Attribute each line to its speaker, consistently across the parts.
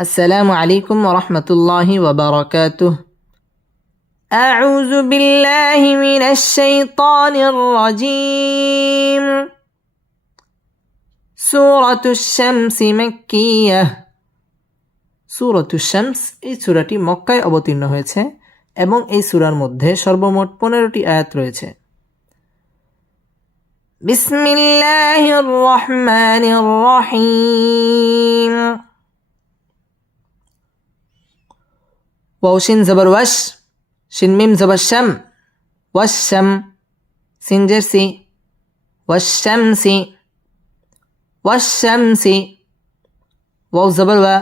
Speaker 1: السلام عليكم ورحمة الله وبركاته أعوذ بالله من الشيطان الرجيم سورة الشمس مكية سورة الشمس এই সূরাটি মক্কায় অবতীর্ণ হয়েছে এবং এই সূরার মধ্যে সর্বমোট পনেরোটি আয়াত রয়েছে বিসমিল্লাহির রহমানির রহিম ওয়াউসিন জবর ওয়াশ সিনমিম জবর শ্যাম ওয়াশ শ্যাম সিনজের সি ওয়াশ শ্যাম সি ওয়াশ শ্যাম সি ওয়াউ জবর ওয়া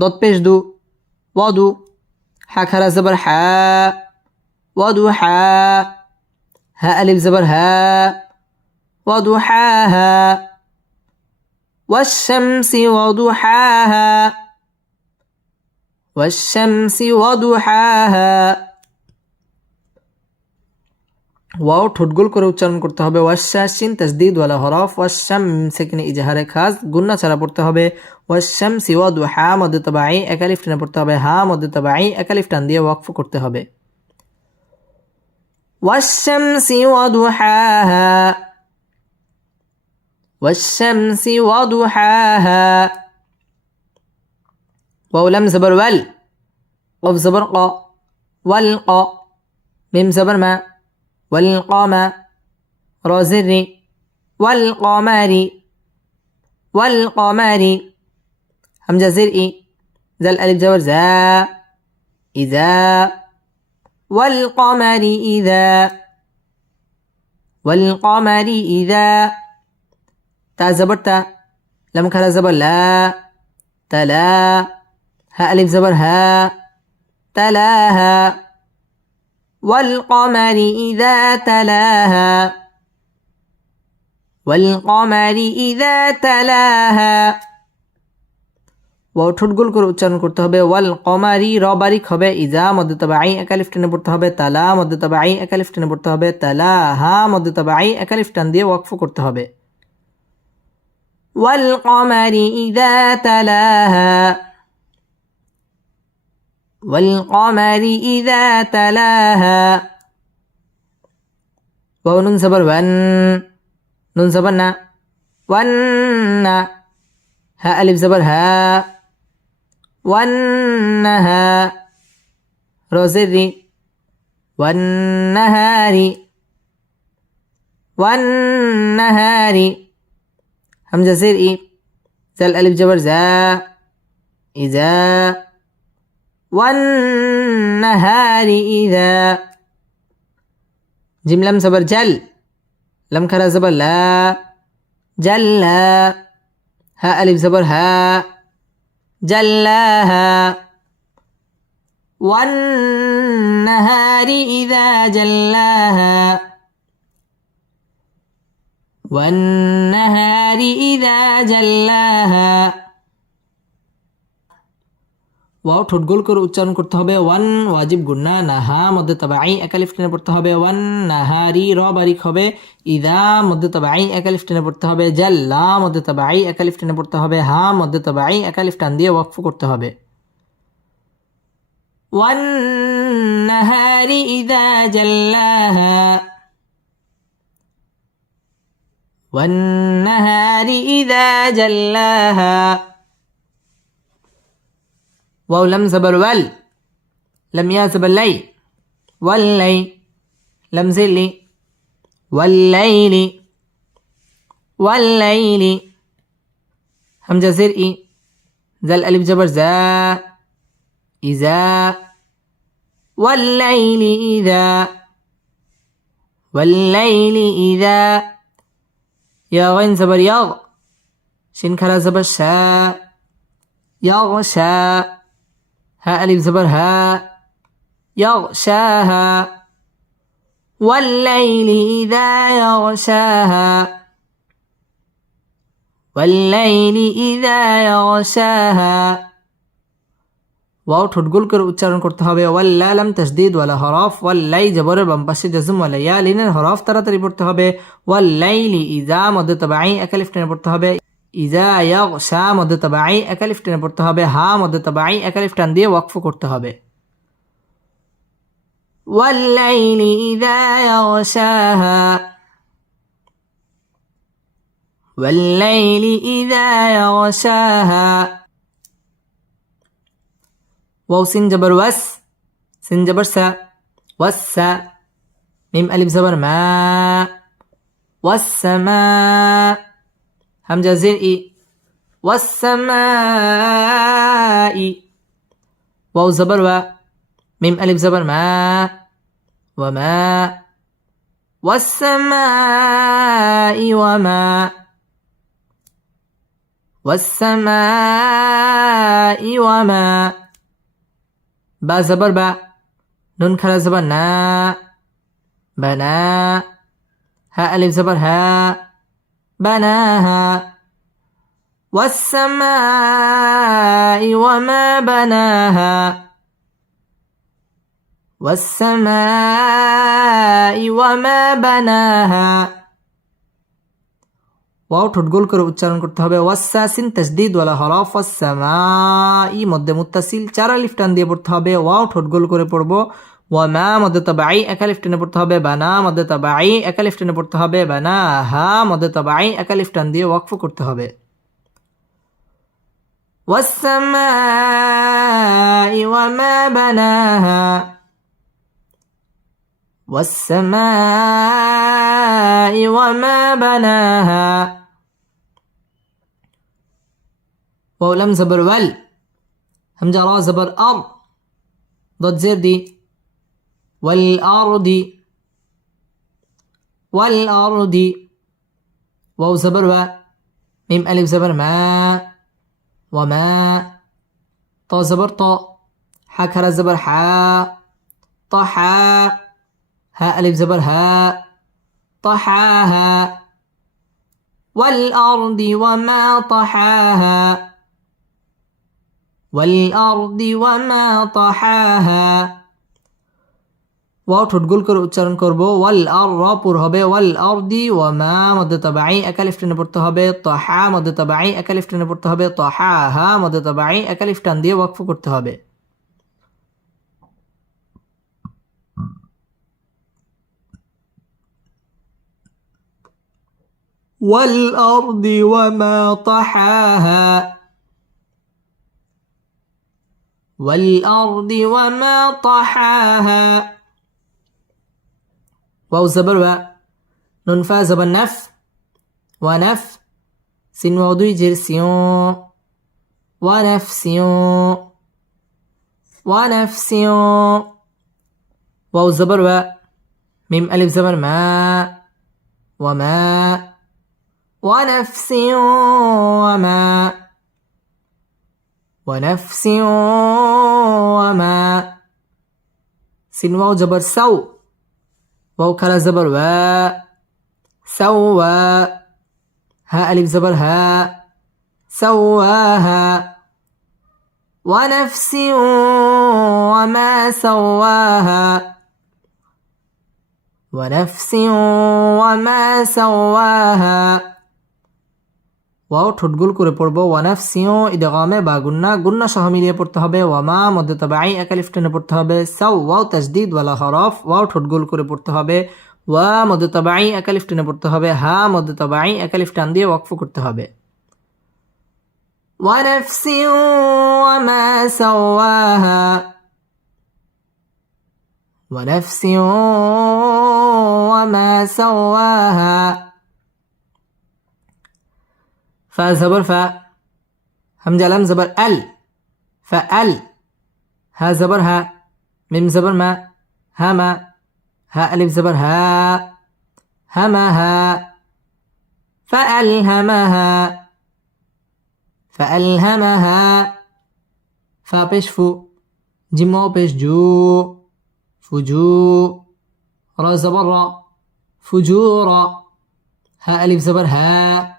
Speaker 1: দত পেশ দু ওয়াদু হা খারা জবর হা দু হা হা আলিফ জবর হা দু হা হা والشمس وضحاها ওয়াও ঠোঁটগোল করে উচ্চারণ করতে হবে ওয়াশাসিন তাসদিদ ওয়ালা হরফ ওয়াশাম সেখানে ইজাহারে খাস গুন্না ছাড়া পড়তে হবে ওয়াশাম সিওয়াদ হা মধ্যে তবাই একালিফ টেনে পড়তে হবে হা মধ্যে তবাই একালিফ টান দিয়ে ওয়াকফ করতে হবে ওয়াশাম সিওয়াদ হা হা والشمس وضحاها واو لام زبر ول قف زبر قا والقا ميم زبر ما والقامة را زر والقمر همجة زر إي ذا الألف زبر ذا إذا والقمر إذا والقمر إذا تا زبر لم كان زبر لا تلا ها ألف زبر ها تلاها والقمر إذا تلاها والقمر إذا تلاها ওয়াও ঠোঁট গোল করে উচ্চারণ করতে হবে ওয়াল কমারি রবারিক হবে ইজা মধ্যে তবে আই একালিফ টেনে পড়তে হবে তালা মধ্যে তবে আই একালিফ টেনে পড়তে হবে তালা হা মধ্যে তবে আই একালিফ টান দিয়ে ওয়াকফ করতে হবে ওয়াল কমারি ইদা তালাহা والقمر إذا تلاها واو نون زبر ون نون زبر ون ها ألف صبر ها والنها روزري والنهار والنهار همزة زر زال زل ألف جبر زا إذا والنهار إذا جم لم زبر جل لم كرا زبر لا جلا ها ألف زبر ها جلاها والنهار إذا جلاها والنهار إذا جلاها ওয়াও ঠোঁটগোল করে উচ্চারণ করতে হবে ওয়ান ওয়াজিব গুন্না নাহা মধ্যে তবে আই একালিফ টেনে পড়তে হবে ওয়ান নাহারি র বারিক হবে ইদা মধ্যে তবে আই একালিফ টেনে পড়তে হবে জাল্লা মধ্যে তবে আই একালিফ টেনে পড়তে হবে হা মধ্যে তবে আই একালিফ টান দিয়ে ওয়াকফ করতে হবে ওয়ান নাহারি ইদা জাল্লাহা নাহারি ইদা জাল্লাহা واو لم زبر ول لم يا زبر لي واللي لم زلي والليل والليل همجة إي زل ألف جبر زا إذا والليل إذا والليل إذا يا غين زبر يغ شين كلا زبر شا يغ شا ها ألف زبر ها يغشاها والليل إذا يغشاها والليل إذا يغشاها ওয়াও ঠোঁটগোল করে উচ্চারণ করতে হবে ওয়াল্লা লাম তাসদিদ ওয়ালা হরফ ওয়াল্লাই জবরের বাম্পাসে জাজম ওয়ালা ইয়া লিনের হরফ তাড়াতাড়ি পড়তে হবে ওয়াল্লাইলি ইজা মধ্যে তবে আই একালিফ টেনে পড়তে হবে ইজা ইয়াগ সা মধ্যে তাবাই একালিফ টেনে পড়তে হবে হা মধ্যে তাবাই একালিফ টান দিয়ে ওয়াকফ করতে হবে والليل إذا يغشاها والليل إذا يغشاها واو سين جبر وس سين جبر سا وس ميم ألف زبر ما والسماء همزه زين إي والسماء واو زبر و ميم ألف زبر ما وما والسماء وما والسماء وما با زبر با نون كلا زبر نا بنا ها ألف زبر ها بناها والسماء وما بناها والسماء وما بناها ওয়াও ঠোঁটগোল করে উচ্চারণ করতে হবে ওয়াসাসিন তসদিদ ওয়ালা হরফ ওয়াসামা ই মধ্যে মুত্তাসিল চারা লিফটান দিয়ে পড়তে হবে ওয়াও ঠোঁটগোল করে পড়বো ওয়ামা মধ্যে তবাই একালিফ টেনে পড়তে হবে বা না মধ্যে তবাই একালিফ টেনে পড়তে হবে বা না হা মধ্যে তবাই একালিফ টান দিয়ে ওয়াকফ করতে হবে والسماء وما بناها والسماء وما بناها ولم زبر ول همجة را زبر أر ضد زير دي والأرض والأرض واو زبر و ميم ألف زبر ما وما طا زبر طا حكر زبر حا طحا ها ألف زبر ها طحاها والأرض وما طحاها والأرض وما طحاها ওয়াও ঠোঁট গোল করে উচ্চারণ করব ওয়াল আর র পুর হবে ওয়াল আর দি ওয়া মা মধ্যে তাবাই একালিফ টেনে পড়তে হবে তো হা মধ্যে তাবাই একালিফ টেনে পড়তে হবে তো হা হা মধ্যে তাবাই একালিফ টান দিয়ে ওয়াকফ করতে হবে والأرض وما طحاها والأرض وما طحاها واو زبر و نون فا زبر نف و نف سين واو دوي جر سيون و نف سيون و نف سيون واو زبر و ميم ألف زبر ما و و و ما ما نف سيون و نف سيون و ما سين واو جبر سو واو كلا زبر و سوى ها ألف زبر ها سواها ونفس وما سواها ونفس وما سواها ওয়াও ঠোঁটগুল করে পড়বো ওয়ানাফ সিও ইদগামে বা গুন্না গুন্না সহ মিলিয়ে পড়তে হবে ওয়ামা মধ্যে তবে আই একা লিফটেনে পড়তে হবে সাউ ওয়াও তাজদিদ ওয়ালা হরফ ওয়াও ঠোঁটগুল করে পড়তে হবে ওয়া মধ্যে তবে আই একা টেনে পড়তে হবে হা মধ্যে তবে আই একা লিফটান দিয়ে ওয়াকফ করতে হবে ওয়ামা সাওয়াহা ওয়ানাফ সিও ওয়ামা সাওয়াহা فا زبر فا همجة زبر ال فال ها زبر ها ميم زبر ما ها ما ها ألف زبر ها همها فألهمها فألهمها فابش فو جمو بش جو فجو را زبر فجورا ها ألف زبر ها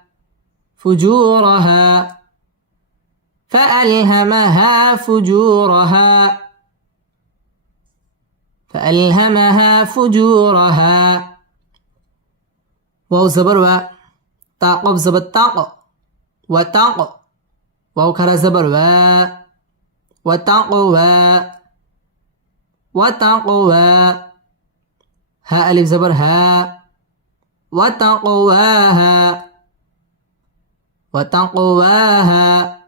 Speaker 1: فجورها فألهمها فجورها فألهمها فجورها واو زبر و تاق زبر تاق وتاق واو كرا زبر و وتقوى و ها ألف زبر ها ها وتقواها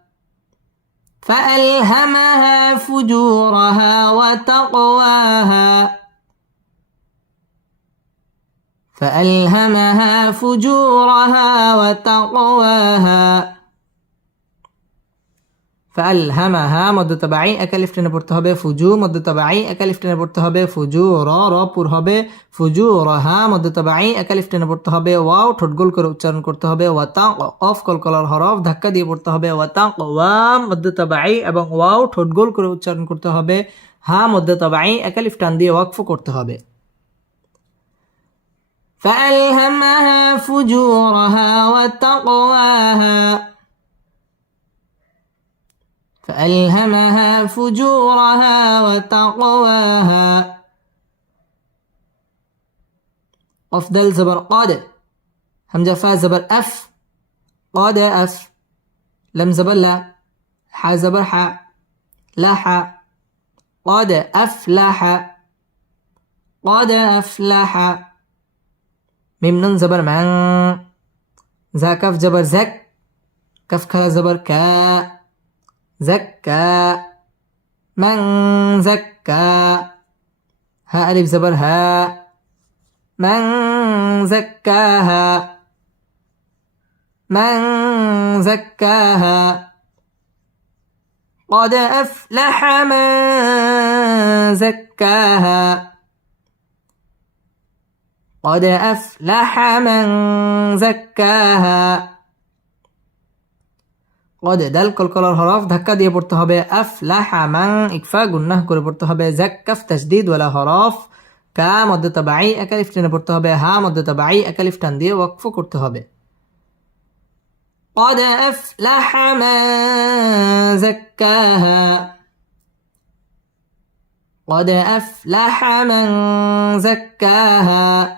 Speaker 1: فألهمها فجورها وتقواها فألهمها فجورها وتقواها ফাল হামা হা মধ্যতবা আই একালিফ পড়তে হবে ফুজু মধ্যতবা আই একালিফ পড়তে হবে ফুজু র র পুর হবে ফুজু র হা মধ্যতবা আই একালিফ পড়তে হবে ওয়াও ঠোঁটগোল করে উচ্চারণ করতে হবে ওয়াতাং অফ কলকলার হরফ ধাক্কা দিয়ে পড়তে হবে ওয়াতাং ওয়া মধ্যতবা আই এবং ওয়াও ঠোঁটগোল করে উচ্চারণ করতে হবে হা মধ্যতবা আই একালিফ দিয়ে ওয়াকফ করতে হবে فألهمها فجورها وتقواها فألهمها فجورها وتقواها أفضل زبر قادة هم جفا زبر أف قادة أف لم زبر لا حا زبر حا لا حا قاد قادة أف لا ميم نون زبر معن زاكف جبر زك كف كا زبر كا زكى من زكى ها ألف زبر ها من زكاها من زكاها قد أفلح من زكاها قد أفلح من زكاها قد دل قلقل الهراف دهكا دي برتها بي أف لاحا من إكفا جنه كوري برتها بي زكف تشديد ولا هراف كا مد طبعي أكلف تن برتها بي ها مد طبعي أكلف تن دي وقف كرتها بي قد أف لاحا من زكاها قد أف لاحا من زكاها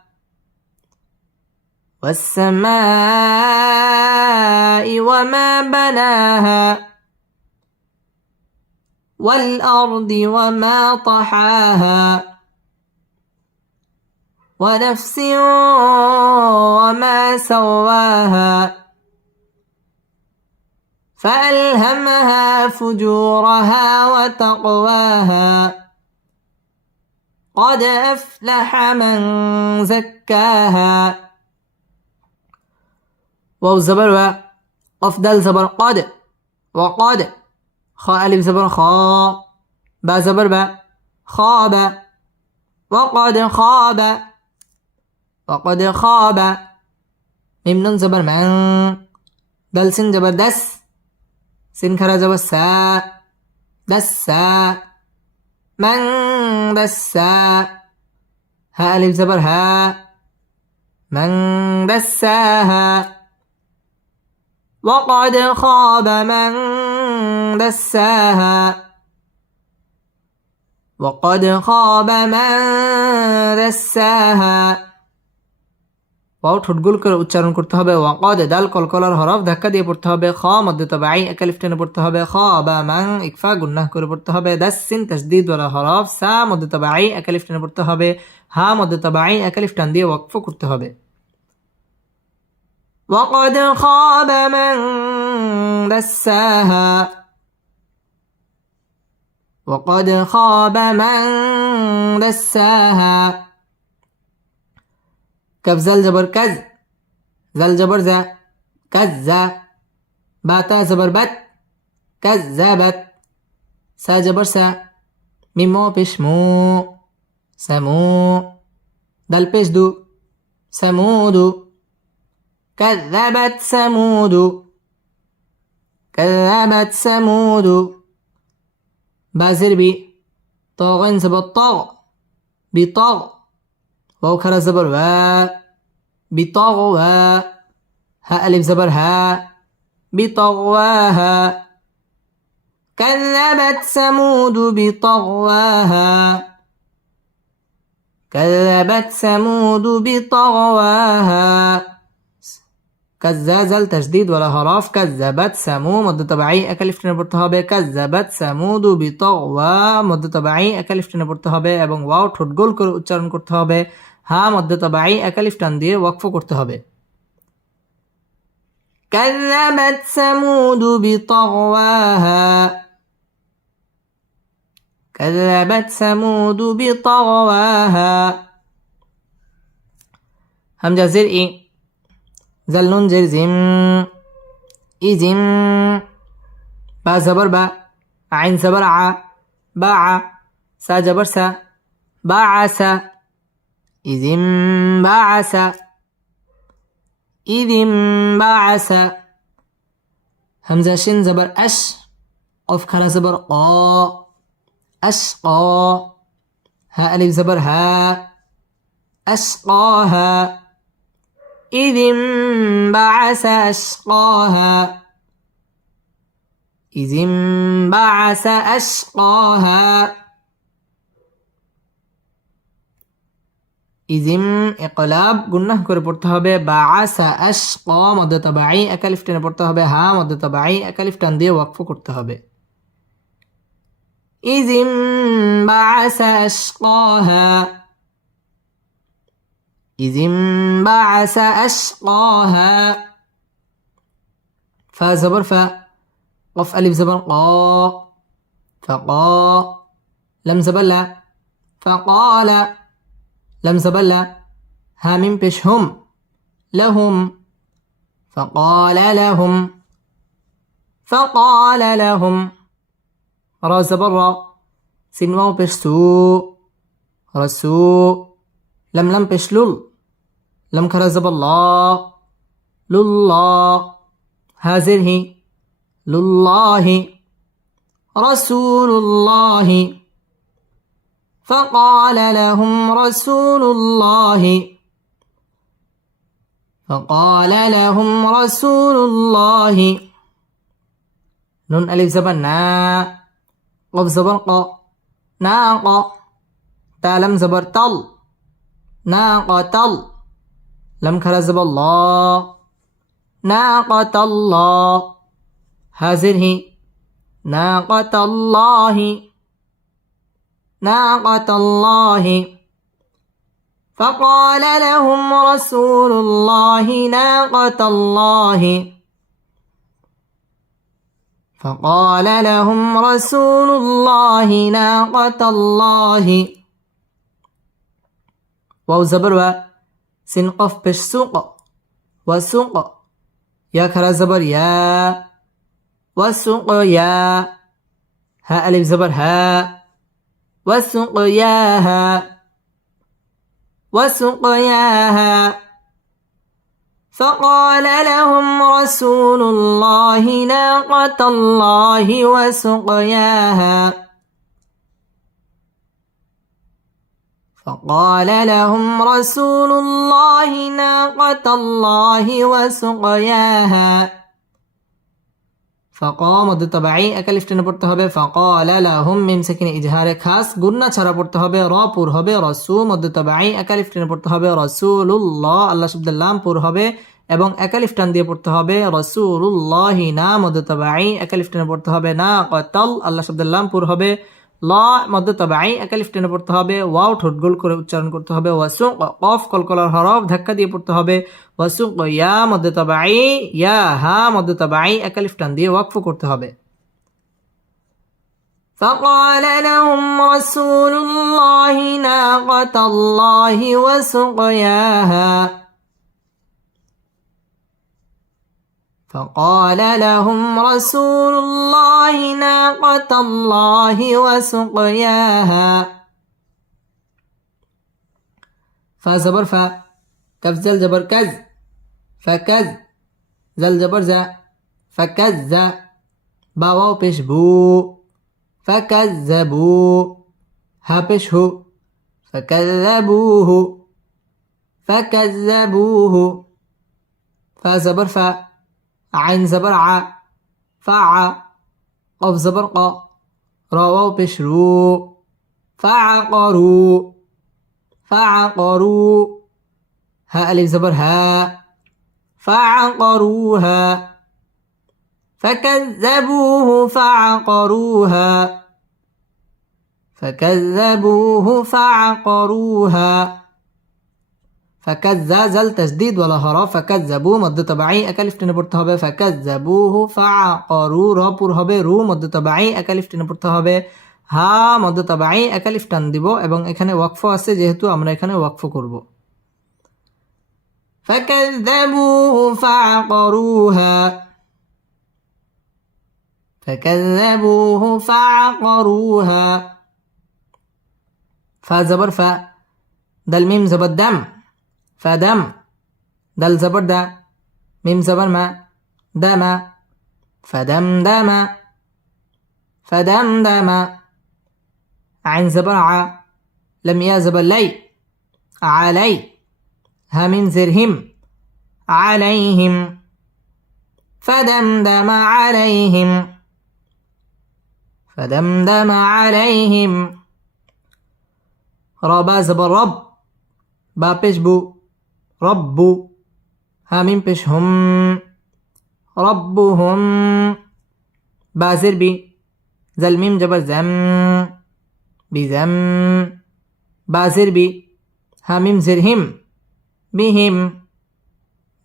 Speaker 1: والسماء وما بناها والأرض وما طحاها ونفس وما سواها فألهمها فجورها وتقواها قد أفلح من زكاها واو زبر و أفضل زبر قاد وقاد خاء ألف زبر خاء با زبر با خاب وقد خاب وقد خاب ميم نون زبر من دل سن زبر دس سن خرا زبر سا دس من دس ها ألف زبر ها من دساها وقد خاب من دساها وقد خاب من دساها ওয়াও ঠোঁটগুল করে উচ্চারণ করতে হবে ওয়াকদ দাল কলকলার হরফ ধাক্কা দিয়ে পড়তে হবে খ মধ্য তবে আই একালিফ টেনে পড়তে হবে খ বা মাং ইকফা গুন্নাহ করে পড়তে হবে দাস সিন তাসদিদ ওয়ালা হরফ সা মধ্য তবে আই একালিফ টেনে পড়তে হবে হা মধ্য তবে আই একালিফ টান দিয়ে ওয়াকফ করতে হবে وقد خاب من دساها وقد خاب من دساها كف زل جبر كز زل جبر زا كزا باتا زبر بت كذبت سا جبر سا ميمو بشمو سمو دل بيش دو سمودو كذبت ثمود كذبت ثمود بازر بي طاغين الطاغ بطاغ واو كرا زبر وا بطاغ وا ها ألف زبر ها بطغواها كذبت ثمود بطغواها كذبت ثمود بطغواها কাজ্জাজাল তাসদিদ ওয়ালা হরফ কাজ্জাবাত সামু মধ্যতবাই একালিফ টেনে পড়তে হবে কাজ্জাবাত সামুদু বিত ওয়া মধ্যতবাই একালিফ টেনে পড়তে হবে এবং ওয়াও ঠোঁট গোল করে উচ্চারণ করতে হবে হা মধ্যতবাই একালিফ টান দিয়ে ওয়াকফ করতে হবে كذبت ثمود بطغواها كذبت ثمود بطغواها همجة زر إيه زلون زير زم إزم با زبر با عين زبر ع باع سا زبر سا باع سا إذن باعس إذن سا همزة شن زبر أش قف كلا زبر قا أشقى ها ألف زبر ها ها إذ انبعث أشقاها إذ انبعث أشقاها ইজিম একলাব গুন্না করে পড়তে হবে বা আসা আস ক মধ্য তবাই একা টেনে পড়তে হবে হা মধ্য তবাই একা লিফটান দিয়ে ওয়াকফ করতে হবে ইজিম বা আসা আস ক إذ انبعث أشقاها فزبر ف قف ألف زبر قا فقا لم زبل فقال لم زبل هامين ها من لهم فقال لهم فقال لهم را زبر سين واو بش سو رسو لم لم بش لم كرزب الله لله هذه لله رسول الله فقال لهم رسول الله فقال لهم رسول الله نون ألف زبن نا قف زبن قا ناقة تالم زبر تل ناقة تل لم كرزب الله ناقة الله هذه ناقة الله ناقة الله فقال لهم رسول الله ناقة الله فقال لهم رسول الله ناقة الله واو زبر سنقف باش سوق وسوق يا كرا زبر يا وسوق يا ها ألف زبر ها وسوق يا ها وسوق يا ها فقال لهم رسول الله ناقة الله وسقياها فقال لهم رسول الله ناقة الله وسقياها فقام الطبعي একালিফ টেনে পড়তে হবে فقال لهم من সাকিনে إجهار খাস গুন্না ছাড়া পড়তে হবে র পুর হবে রসু أكل তবাই একালিফ টেনে পড়তে হবে রসুলুল্লাহ আল্লাহ শব্দের লাম পুর হবে এবং একালিফটান দিয়ে পড়তে হবে রসুলুল্লাহি না মধ্য একালিফটানে পড়তে হবে না কতল আল্লাহ শব্দের লাম পুর হবে ল মধ্যে তবে আই একালিফ টেনে পড়তে হবে ওয়াও ঠোঁট গোল করে উচ্চারণ করতে হবে ওয়াসু কফ কলকলার হরফ ধাক্কা দিয়ে পড়তে হবে ওয়াসু ইয়া মধ্যে তবে আই ইয়া হা মধ্যে তবে আই একালিফ টান দিয়ে ওয়াকফ করতে হবে فقال لهم رسول الله ناقة الله وسقياها فقال لهم رسول الله ناقة الله وسقياها فزبر ف كف زل جبر كز فكز زل جبر ز فكز با بش بو فكذبو ها پیش هو فكذبوه فكذبوه فزبر ف عين زبرعة فاعة قف زبرقة روا بشرو فعقرو فعقرو هاء ألف زبر هاء فعقروها فكذبوه فعقروها فكذبوه فعقروها ফাকাজ্জা জাল তাসদিদ বলা হরফ ফাকাজ্জাবু মধ্য তবাই একালিফ টেনে পড়তে হবে ফাকাজ্জাবুহু ফা র রপুর হবে রু মধ্য তবাই একালিফ টেনে পড়তে হবে হা মধ্য তবাই একালিফ দিব এবং এখানে ওয়াকফ আছে যেহেতু আমরা এখানে ওয়াকফ করব ফাকাজ্জাবুহু ফাআকরুহা ফাকাজ্জাবুহু ফাআকরুহা ফা জবর ফা দাল মিম জবর দাম فدم ده الزبر ده ميم زبر ما دم فدم دم عين زبر ع لم يا زبر لي علي ها من زرهم عليهم فدمدم عليهم فدمدم عليهم ربا زبر رب بابش بو رب ها ميم بش هم ربهم بازر بي زل ميم جبر زم بزم بازر بي ها ميم زرهم بهم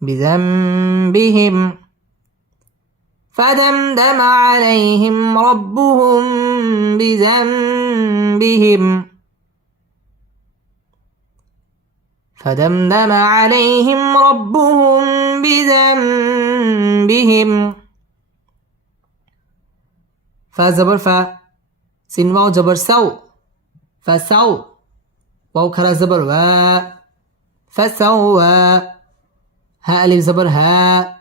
Speaker 1: بذنبهم فدمدم عليهم ربهم بذنبهم فدمدم عليهم ربهم بذنبهم فزبر ف سين واو جبر سو فسو واو كرا زبر و و ها ألف زبر ها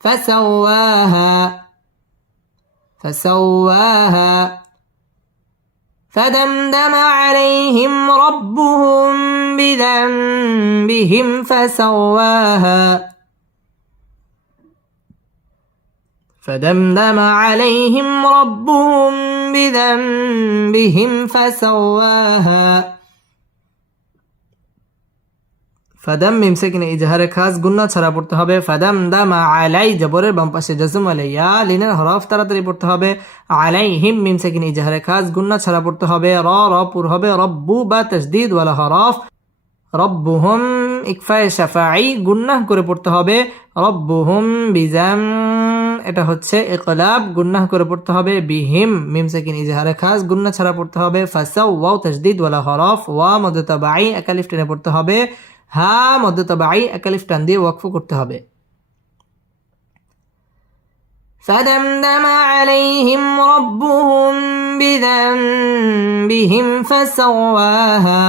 Speaker 1: فسواها فسواها فدمدم عليهم ربهم بذنبهم فسواها فدمدم عليهم ربهم بذنبهم فسواها ফাদাম মিম সেখানে ইজাহারে খাস গুন্না ছাড়া পড়তে হবে ফাদাম দামা আলাই জবরের বাম পাশে জজম আলাইয়া লিনের হরফ তাড়াতাড়ি পড়তে হবে আলাই হিম মিম সেখানে ইজাহারে খাস গুন্না ছাড়া পড়তে হবে র রপুর হবে রব্বু বা তসদিদ ওয়ালা হরফ রব্বুহম ইকফায় শাফাই গুন্নাহ করে পড়তে হবে রব্বুহম বিজাম এটা হচ্ছে ইকলাব গুন্নাহ করে পড়তে হবে বিহিম মিম সেকিন ইজাহারে খাস গুন্না ছাড়া পড়তে হবে ফাসাউ ওয়াও তসদিদ ওয়ালা হরফ ওয়া মদতাবাই একালিফ টেনে পড়তে হবে ها মধ্যতবাই একালিফ টান দিয়ে ওয়াকফ করতে হবে فدمدم عليهم ربهم بذنبهم فسواها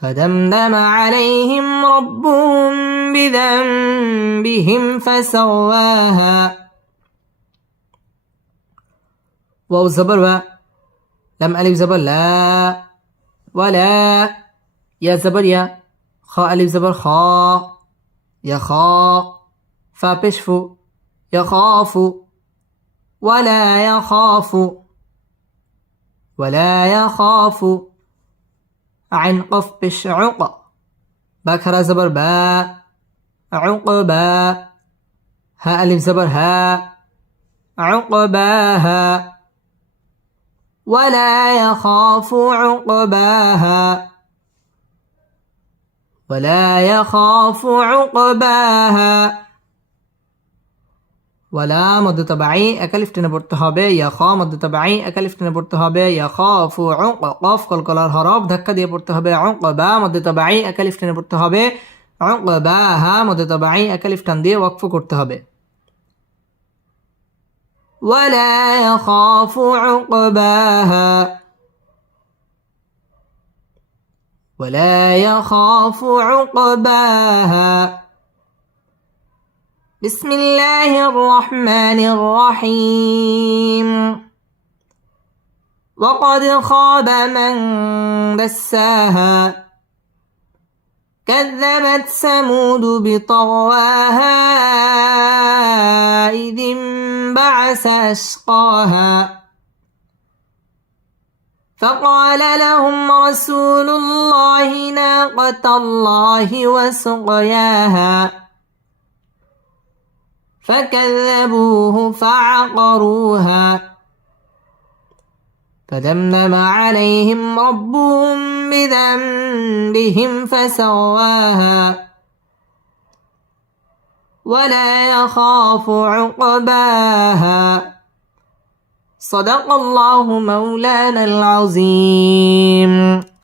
Speaker 1: فدمدم عليهم ربهم بذنبهم فسواها واو زبر لم ألف زبر لا ولا يا زبر يا خاء ألف زبر خاء يخاء فبشف يخاف ولا يخاف ولا يخاف عن قف بش عق بكر زبر باء عقبا هاء ألف زبر هاء عقباها ولا يخاف عقباها ولا يخاف عقباها ولا مد تبعي أكلف تنبرت هابي يا خا مد تبعي أكلف تنبرت هابي يا خا فو عنق قاف كل كلار هراب دكا دي برت هابي عنق با مد تبعي أكلف تنبرت هابي عنق با ها مد تبعي أكلف تندي وقف كرت هابي ولا يخاف عقباها ولا يخاف عقباها بسم الله الرحمن الرحيم وقد خاب من دساها كذبت ثمود بطغواها إذ بعث أشقاها فقال لهم رسول الله ناقة الله وسقياها فكذبوه فعقروها فدمدم عليهم ربهم بذنبهم فسواها ولا يخاف عقباها صدق الله مولانا العظيم